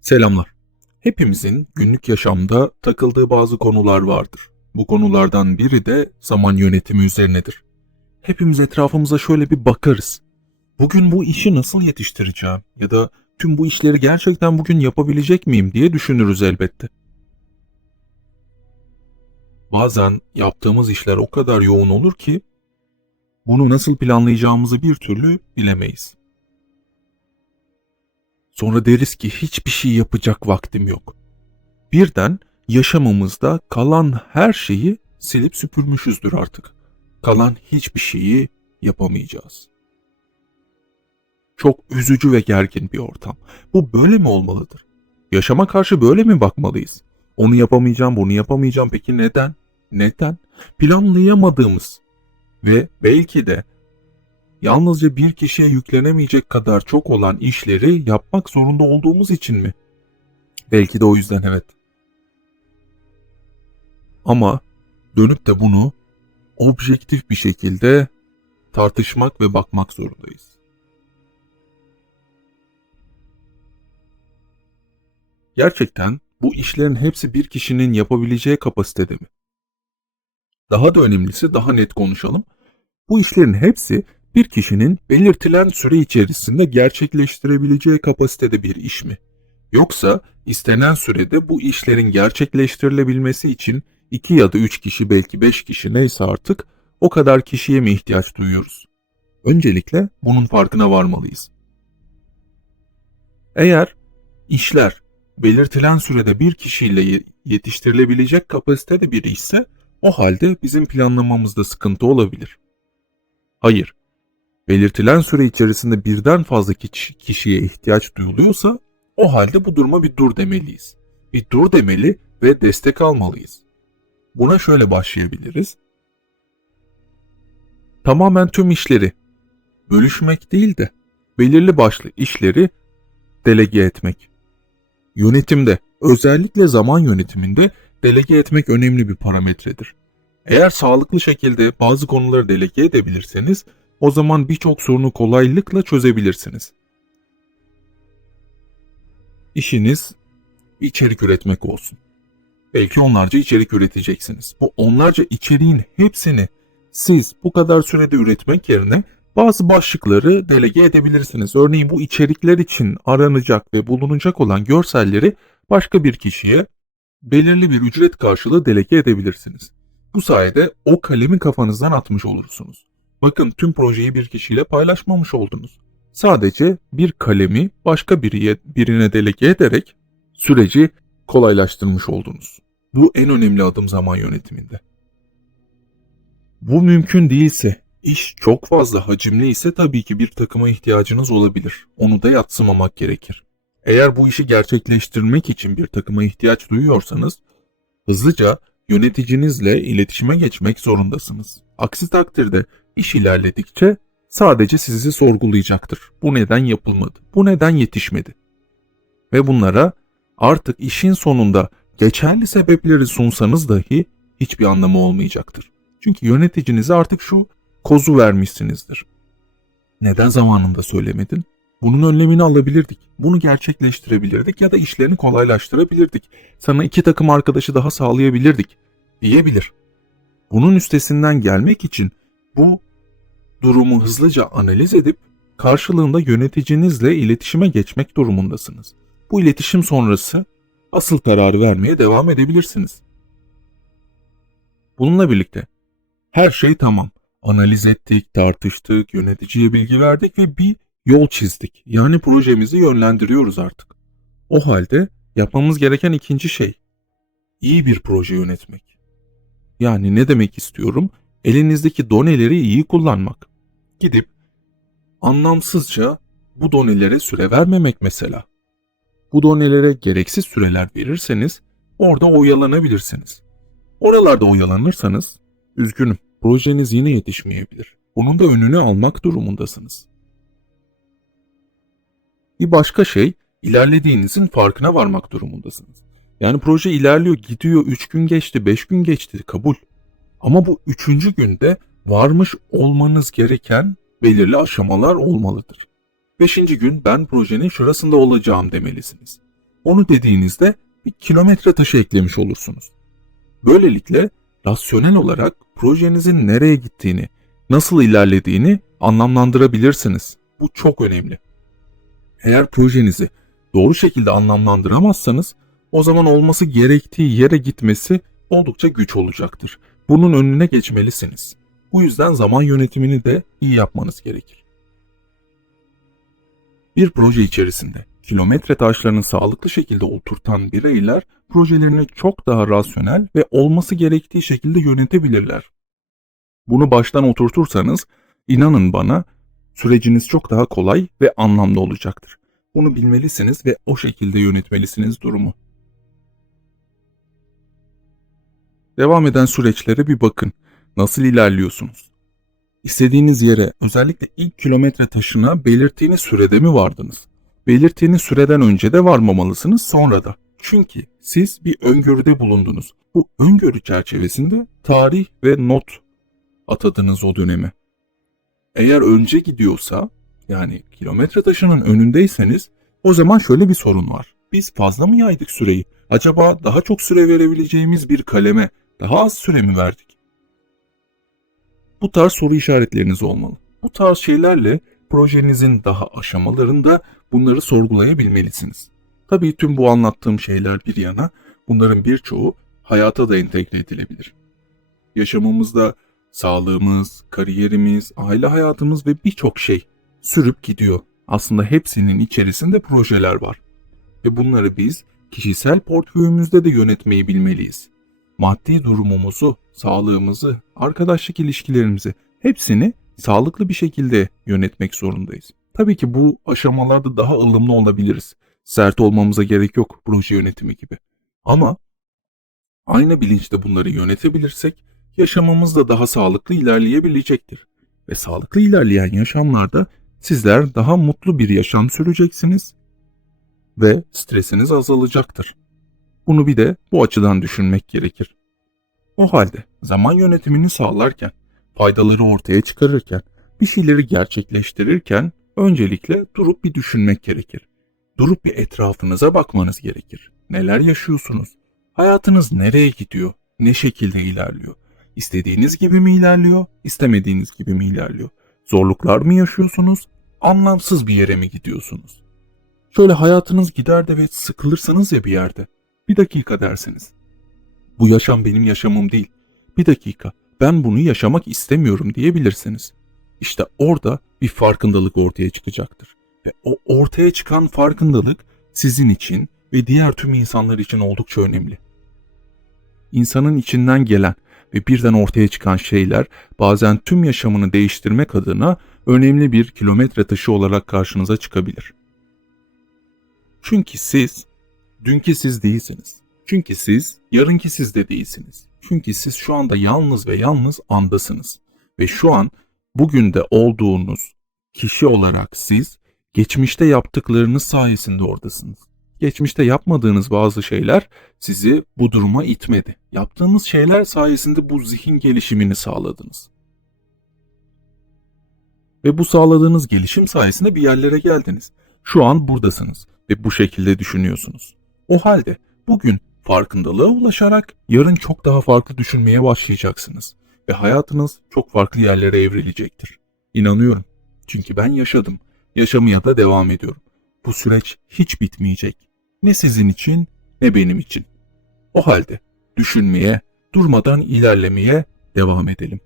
Selamlar. Hepimizin günlük yaşamda takıldığı bazı konular vardır. Bu konulardan biri de zaman yönetimi üzerinedir. Hepimiz etrafımıza şöyle bir bakarız. Bugün bu işi nasıl yetiştireceğim ya da tüm bu işleri gerçekten bugün yapabilecek miyim diye düşünürüz elbette. Bazen yaptığımız işler o kadar yoğun olur ki bunu nasıl planlayacağımızı bir türlü bilemeyiz. Sonra deriz ki hiçbir şey yapacak vaktim yok. Birden yaşamımızda kalan her şeyi silip süpürmüşüzdür artık. Kalan hiçbir şeyi yapamayacağız. Çok üzücü ve gergin bir ortam. Bu böyle mi olmalıdır? Yaşama karşı böyle mi bakmalıyız? Onu yapamayacağım, bunu yapamayacağım. Peki neden? Neden? Planlayamadığımız ve belki de yalnızca bir kişiye yüklenemeyecek kadar çok olan işleri yapmak zorunda olduğumuz için mi? Belki de o yüzden evet. Ama dönüp de bunu objektif bir şekilde tartışmak ve bakmak zorundayız. Gerçekten bu işlerin hepsi bir kişinin yapabileceği kapasitede mi? Daha da önemlisi daha net konuşalım. Bu işlerin hepsi bir kişinin belirtilen süre içerisinde gerçekleştirebileceği kapasitede bir iş mi? Yoksa istenen sürede bu işlerin gerçekleştirilebilmesi için 2 ya da 3 kişi belki 5 kişi neyse artık o kadar kişiye mi ihtiyaç duyuyoruz? Öncelikle bunun farkına varmalıyız. Eğer işler belirtilen sürede bir kişiyle ye- yetiştirilebilecek kapasitede bir işse o halde bizim planlamamızda sıkıntı olabilir. Hayır, belirtilen süre içerisinde birden fazla kişi- kişiye ihtiyaç duyuluyorsa o halde bu duruma bir dur demeliyiz. Bir dur demeli ve destek almalıyız. Buna şöyle başlayabiliriz. Tamamen tüm işleri bölüşmek değil de belirli başlı işleri delege etmek. Yönetimde, özellikle zaman yönetiminde delege etmek önemli bir parametredir. Eğer sağlıklı şekilde bazı konuları delege edebilirseniz o zaman birçok sorunu kolaylıkla çözebilirsiniz. İşiniz içerik üretmek olsun. Belki onlarca içerik üreteceksiniz. Bu onlarca içeriğin hepsini siz bu kadar sürede üretmek yerine bazı başlıkları delege edebilirsiniz. Örneğin bu içerikler için aranacak ve bulunacak olan görselleri başka bir kişiye belirli bir ücret karşılığı delege edebilirsiniz. Bu sayede o kalemi kafanızdan atmış olursunuz. Bakın tüm projeyi bir kişiyle paylaşmamış oldunuz. Sadece bir kalemi başka biriye, birine delege ederek süreci kolaylaştırmış oldunuz. Bu en önemli adım zaman yönetiminde. Bu mümkün değilse, iş çok fazla hacimli ise tabii ki bir takıma ihtiyacınız olabilir. Onu da yatsımamak gerekir. Eğer bu işi gerçekleştirmek için bir takıma ihtiyaç duyuyorsanız, hızlıca yöneticinizle iletişime geçmek zorundasınız. Aksi takdirde iş ilerledikçe sadece sizi sorgulayacaktır. Bu neden yapılmadı? Bu neden yetişmedi? Ve bunlara artık işin sonunda geçerli sebepleri sunsanız dahi hiçbir anlamı olmayacaktır. Çünkü yöneticinize artık şu kozu vermişsinizdir. Neden zamanında söylemedin? Bunun önlemini alabilirdik. Bunu gerçekleştirebilirdik ya da işlerini kolaylaştırabilirdik. Sana iki takım arkadaşı daha sağlayabilirdik diyebilir. Bunun üstesinden gelmek için bu durumu hızlıca analiz edip karşılığında yöneticinizle iletişime geçmek durumundasınız. Bu iletişim sonrası asıl kararı vermeye devam edebilirsiniz. Bununla birlikte her şey tamam. Analiz ettik, tartıştık, yöneticiye bilgi verdik ve bir yol çizdik. Yani projemizi yönlendiriyoruz artık. O halde yapmamız gereken ikinci şey iyi bir proje yönetmek. Yani ne demek istiyorum? Elinizdeki doneleri iyi kullanmak. Gidip anlamsızca bu donelere süre vermemek mesela. Bu donelere gereksiz süreler verirseniz orada oyalanabilirsiniz. Oralarda oyalanırsanız üzgünüm projeniz yine yetişmeyebilir. Bunun da önünü almak durumundasınız. Bir başka şey ilerlediğinizin farkına varmak durumundasınız. Yani proje ilerliyor, gidiyor, 3 gün geçti, 5 gün geçti, kabul. Ama bu üçüncü günde varmış olmanız gereken belirli aşamalar olmalıdır. Beşinci gün ben projenin şurasında olacağım demelisiniz. Onu dediğinizde bir kilometre taşı eklemiş olursunuz. Böylelikle rasyonel olarak projenizin nereye gittiğini, nasıl ilerlediğini anlamlandırabilirsiniz. Bu çok önemli. Eğer projenizi doğru şekilde anlamlandıramazsanız o zaman olması gerektiği yere gitmesi oldukça güç olacaktır. Bunun önüne geçmelisiniz. Bu yüzden zaman yönetimini de iyi yapmanız gerekir. Bir proje içerisinde kilometre taşlarını sağlıklı şekilde oturtan bireyler projelerini çok daha rasyonel ve olması gerektiği şekilde yönetebilirler. Bunu baştan oturtursanız inanın bana süreciniz çok daha kolay ve anlamlı olacaktır. Bunu bilmelisiniz ve o şekilde yönetmelisiniz durumu. Devam eden süreçlere bir bakın. Nasıl ilerliyorsunuz? İstediğiniz yere özellikle ilk kilometre taşına belirttiğiniz sürede mi vardınız? Belirttiğiniz süreden önce de varmamalısınız sonra da. Çünkü siz bir öngörüde bulundunuz. Bu öngörü çerçevesinde tarih ve not atadınız o döneme. Eğer önce gidiyorsa yani kilometre taşının önündeyseniz o zaman şöyle bir sorun var. Biz fazla mı yaydık süreyi? Acaba daha çok süre verebileceğimiz bir kaleme daha az süre mi verdik? Bu tarz soru işaretleriniz olmalı. Bu tarz şeylerle projenizin daha aşamalarında bunları sorgulayabilmelisiniz. Tabii tüm bu anlattığım şeyler bir yana bunların birçoğu hayata da entegre edilebilir. Yaşamımızda sağlığımız, kariyerimiz, aile hayatımız ve birçok şey sürüp gidiyor. Aslında hepsinin içerisinde projeler var. Ve bunları biz kişisel portföyümüzde de yönetmeyi bilmeliyiz. Maddi durumumuzu, sağlığımızı, arkadaşlık ilişkilerimizi hepsini sağlıklı bir şekilde yönetmek zorundayız. Tabii ki bu aşamalarda daha ılımlı olabiliriz. Sert olmamıza gerek yok proje yönetimi gibi. Ama aynı bilinçte bunları yönetebilirsek yaşamımız da daha sağlıklı ilerleyebilecektir. Ve sağlıklı ilerleyen yaşamlarda sizler daha mutlu bir yaşam süreceksiniz ve stresiniz azalacaktır. Bunu bir de bu açıdan düşünmek gerekir. O halde zaman yönetimini sağlarken, faydaları ortaya çıkarırken, bir şeyleri gerçekleştirirken öncelikle durup bir düşünmek gerekir. Durup bir etrafınıza bakmanız gerekir. Neler yaşıyorsunuz? Hayatınız nereye gidiyor? Ne şekilde ilerliyor? İstediğiniz gibi mi ilerliyor? İstemediğiniz gibi mi ilerliyor? Zorluklar mı yaşıyorsunuz? Anlamsız bir yere mi gidiyorsunuz? Şöyle hayatınız gider de ve sıkılırsanız ya bir yerde. Bir dakika dersiniz. Bu yaşam benim yaşamım değil. Bir dakika ben bunu yaşamak istemiyorum diyebilirsiniz. İşte orada bir farkındalık ortaya çıkacaktır. Ve o ortaya çıkan farkındalık sizin için ve diğer tüm insanlar için oldukça önemli. İnsanın içinden gelen ve birden ortaya çıkan şeyler bazen tüm yaşamını değiştirmek adına önemli bir kilometre taşı olarak karşınıza çıkabilir. Çünkü siz dünkü siz değilsiniz. Çünkü siz yarınki siz de değilsiniz. Çünkü siz şu anda yalnız ve yalnız andasınız. Ve şu an bugün de olduğunuz kişi olarak siz geçmişte yaptıklarınız sayesinde oradasınız. Geçmişte yapmadığınız bazı şeyler sizi bu duruma itmedi. Yaptığınız şeyler sayesinde bu zihin gelişimini sağladınız. Ve bu sağladığınız gelişim sayesinde bir yerlere geldiniz. Şu an buradasınız ve bu şekilde düşünüyorsunuz. O halde bugün farkındalığa ulaşarak yarın çok daha farklı düşünmeye başlayacaksınız ve hayatınız çok farklı yerlere evrilecektir. İnanıyorum. Çünkü ben yaşadım. Yaşamaya da devam ediyorum. Bu süreç hiç bitmeyecek. Ne sizin için ne benim için. O halde düşünmeye, durmadan ilerlemeye devam edelim.